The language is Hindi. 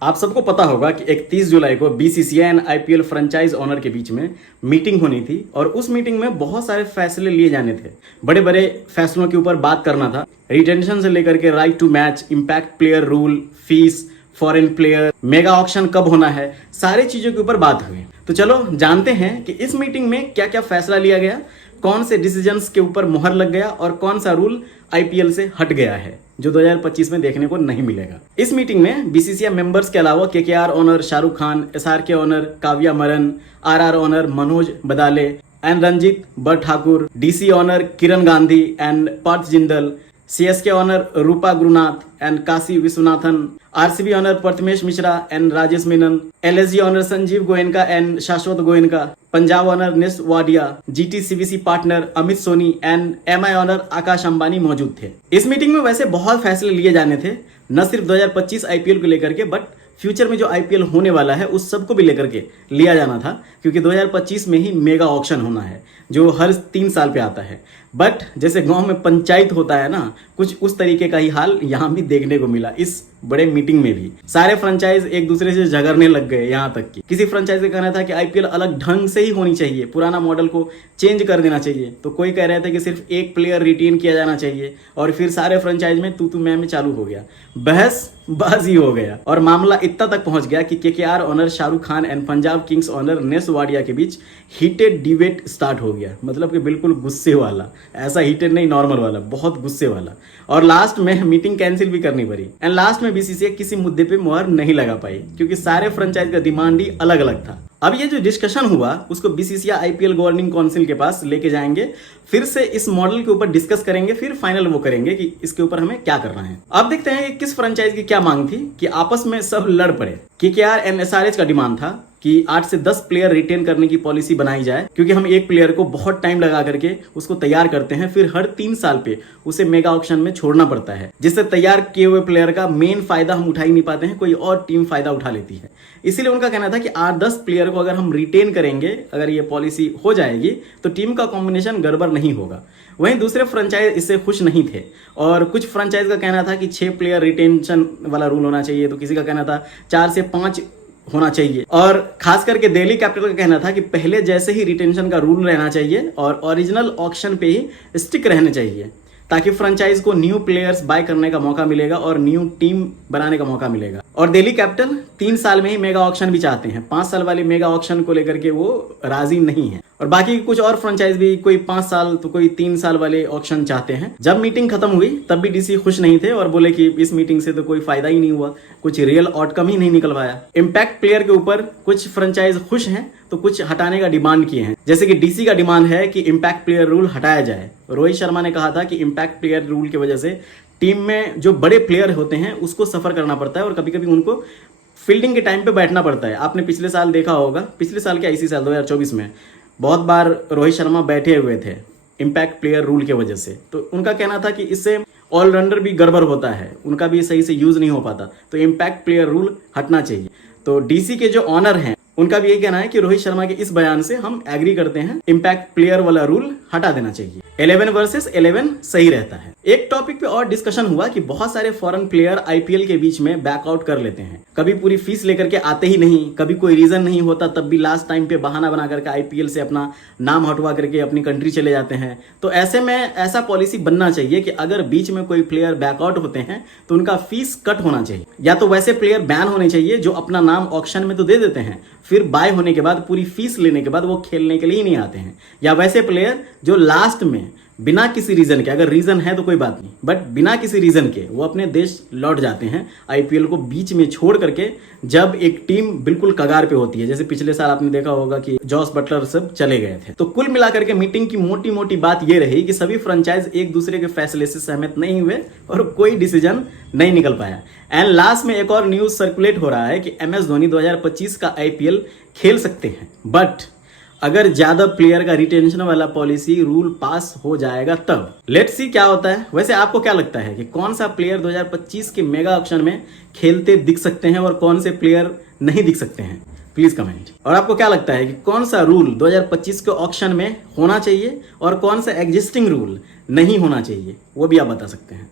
आप सबको पता होगा कि 31 जुलाई को BCCI and IPL franchise owner के बीच में मीटिंग होनी थी और उस मीटिंग में बहुत सारे फैसले लिए जाने थे। बड़े बड़े फैसलों के ऊपर बात करना था, रिटेंशन से लेकर के right to match, impact player rule, fees, foreign player, mega auction कब होना है, सारी चीजों के ऊपर बात हुई। तो चलो जानते हैं कि इस मीटिंग में क्या क्या फैसला लिया गया, कौन से डिसीजंस के ऊपर मुहर लग गया और कौन सा रूल आईपीएल से हट गया है जो 2025 में देखने को नहीं मिलेगा। इस मीटिंग में बीसीसीआई मेंबर्स के अलावा KKR owner Shahrukh Khan, SRK owner Kavya Maran, RR owner Manoj Badale and Ranjit Barthakur, DC owner Kiran Gandhi and Parth Jindal, CSK owner Rupa Gurunath and Kasi Viswanathan, RCB owner Prathmesh Mishra and Rajesh Menon, LSG owner Sanjiv Goenka and Shashwat Goenka, Punjab owner Ness Wadia, GT CVC partner Amit Soni and MI owner Akash Ambani मौजूद थे। इस मीटिंग में वैसे बहुत फैसले लिए जाने थे, न सिर्फ 2025 आईपीएल को लेकर के बट फ्यूचर में जो आईपीएल होने वाला है उस सब को भी लेकर के लिया जाना था, क्योंकि 2025 में ही मेगा ऑक्शन होना है जो हर 3 साल पे आता है। बट जैसे गांव में पंचायत होता है ना, कुछ उस तरीके का ही हाल यहाँ भी देखने को मिला। इस बड़े मीटिंग में भी सारे फ्रेंचाइज एक दूसरे से झगड़ने लग गए, यहाँ तक कि किसी फ्रेंचाइज का कहना था कि आईपीएल अलग ढंग से ही होनी चाहिए, पुराना मॉडल को चेंज कर देना चाहिए। तो कोई कह रहे थे कि सिर्फ एक प्लेयर रिटेन किया जाना चाहिए और फिर सारे फ्रेंचाइज में तू मैं चालू हो गया, बहसबाजी हो गया और मामला इतना तक पहुंच गया कि KKR owner Shahrukh Khan and Punjab Kings owner Ness Wadia के बीच हीटेड डिबेट स्टार्ट हो गया। मतलब कि बिल्कुल गुस्से वाला, ऐसा हीटेड नहीं, नॉर्मल वाला, बहुत गुस्से वाला। और लास्ट में मीटिंग कैंसिल भी करनी पड़ी एंड लास्ट में बीसीसीआई किसी मुद्दे पे मुहर नहीं लगा पाई क्योंकि सारे फ्रेंचाइज का डिमांड ही अलग अलग था। अब ये जो डिस्कशन हुआ उसको बीसीसीआई आईपीएल गवर्निंग काउंसिल के पास लेके जाएंगे, फिर से इस मॉडल के ऊपर डिस्कस करेंगे, फिर फाइनल वो करेंगे कि इसके ऊपर हमें क्या करना है। अब देखते हैं कि किस फ्रेंचाइज की क्या मांग थी कि आपस में सब लड़ पड़े। केकेआर एंड एसआरएच का डिमांड था कि 8 से 10 प्लेयर रिटेन करने की पॉलिसी बनाई जाए, क्योंकि हम एक प्लेयर को बहुत टाइम लगा करके उसको तैयार करते हैं, फिर हर 3 साल पे उसे मेगा ऑक्शन में छोड़ना पड़ता है, जिससे तैयार किए हुए प्लेयर का मेन फायदा हम उठा ही नहीं पाते हैं, कोई और टीम फायदा उठा लेती है। इसीलिए उनका कहना था कि 8-10 प्लेयर को अगर हम रिटेन करेंगे, अगर ये पॉलिसी हो जाएगी तो टीम का कॉम्बिनेशन गड़बड़ नहीं होगा। वहीं दूसरे फ्रेंचाइज इससे खुश नहीं थे और कुछ फ्रेंचाइज का कहना था कि 6 प्लेयर रिटेंशन वाला रूल होना चाहिए, तो किसी का कहना था 4 से 5 होना चाहिए। और खास करके दिल्ली कैपिटल का कहना था कि पहले जैसे ही रिटेंशन का रूल रहना चाहिए और ओरिजिनल ऑक्शन पे ही स्टिक रहने चाहिए, ताकि फ्रेंचाइज को न्यू प्लेयर्स बाय करने का मौका मिलेगा और न्यू टीम बनाने का मौका मिलेगा। और दिल्ली कैपिटल 3 साल में ही मेगा ऑक्शन भी चाहते हैं, 5 साल वाली मेगा ऑक्शन को लेकर के वो राजी नहीं है। और बाकी कुछ और फ्रेंचाइज भी कोई 5 साल तो कोई 3 साल वाले ऑक्शन चाहते हैं। जब मीटिंग खत्म हुई तब भी डीसी खुश नहीं थे और बोले कि इस मीटिंग से तो कोई फायदा ही नहीं हुआ, कुछ रियल आउटकम ही नहीं निकल पाया। इम्पैक्ट प्लेयर के ऊपर कुछ फ्रेंचाइज खुश हैं तो कुछ हटाने का डिमांड किए हैं। जैसे कि डीसी का डिमांड है कि इम्पैक्ट प्लेयर रूल हटाया जाए। रोहित शर्मा ने कहा था कि इम्पैक्ट प्लेयर रूल की वजह से टीम में जो बड़े प्लेयर होते हैं उसको सफर करना पड़ता है और कभी कभी उनको फील्डिंग के टाइम पे बैठना पड़ता है। आपने पिछले साल देखा होगा, पिछले साल क्या इसी साल 2024 में बहुत बार रोहित शर्मा बैठे हुए थे इम्पैक्ट प्लेयर रूल के वजह से। तो उनका कहना था कि इससे ऑलराउंडर भी गड़बड़ होता है, उनका भी सही से यूज नहीं हो पाता, तो इम्पैक्ट प्लेयर रूल हटना चाहिए। तो डीसी के जो ऑनर हैं उनका भी यही कहना है कि रोहित शर्मा के इस बयान से हम एग्री करते हैं, इम्पैक्ट प्लेयर वाला रूल हटा देना चाहिए। 11 वर्सेस 11 सही रहता है। एक टॉपिक पे और डिस्कशन हुआ कि बहुत सारे फॉरेन प्लेयर आईपीएल के बीच में बैकआउट कर लेते हैं, कभी पूरी फीस लेकर के आते ही नहीं, कभी कोई रीजन नहीं होता तब भी लास्ट टाइम पे बहाना बना करके आईपीएल से अपना नाम हटवा करके अपनी कंट्री चले जाते हैं। तो ऐसे में ऐसा पॉलिसी बनना चाहिए कि अगर बीच में कोई प्लेयर बैकआउट होते हैं तो उनका फीस कट होना चाहिए, या तो वैसे प्लेयर बैन होने चाहिए जो अपना नाम ऑक्शन में तो दे देते हैं, फिर बाय होने के बाद पूरी फीस लेने के बाद वो खेलने के लिए ही नहीं आते हैं, या वैसे प्लेयर जो लास्ट में बिना किसी रीजन के, अगर रीजन है तो कोई बात नहीं, बट बिना किसी रीजन के वो अपने देश लौट जाते हैं आईपीएल को बीच में छोड़ करके, जब एक टीम बिल्कुल कगार पे होती है। जैसे पिछले साल आपने देखा होगा कि जॉस बटलर सब चले गए थे। तो कुल मिलाकर के मीटिंग की मोटी मोटी बात ये रही कि सभी फ्रेंचाइज एक दूसरे के फैसले से सहमत नहीं हुए और कोई डिसीजन नहीं निकल पाया। एंड लास्ट में एक और न्यूज सर्कुलेट हो रहा है कि एमएस धोनी 2025 का आईपीएल खेल सकते हैं, बट अगर ज्यादा प्लेयर का रिटेंशन वाला पॉलिसी रूल पास हो जाएगा तब। लेट्स सी क्या होता है। वैसे आपको क्या लगता है कि कौन सा प्लेयर 2025 के मेगा ऑक्शन में खेलते दिख सकते हैं और कौन से प्लेयर नहीं दिख सकते हैं? Please comment. और आपको क्या लगता है कि कौन सा रूल 2025 के ऑक्शन में होना चाहिए और कौन सा एग्जिस्टिंग रूल नहीं होना चाहिए, वो भी आप बता सकते हैं।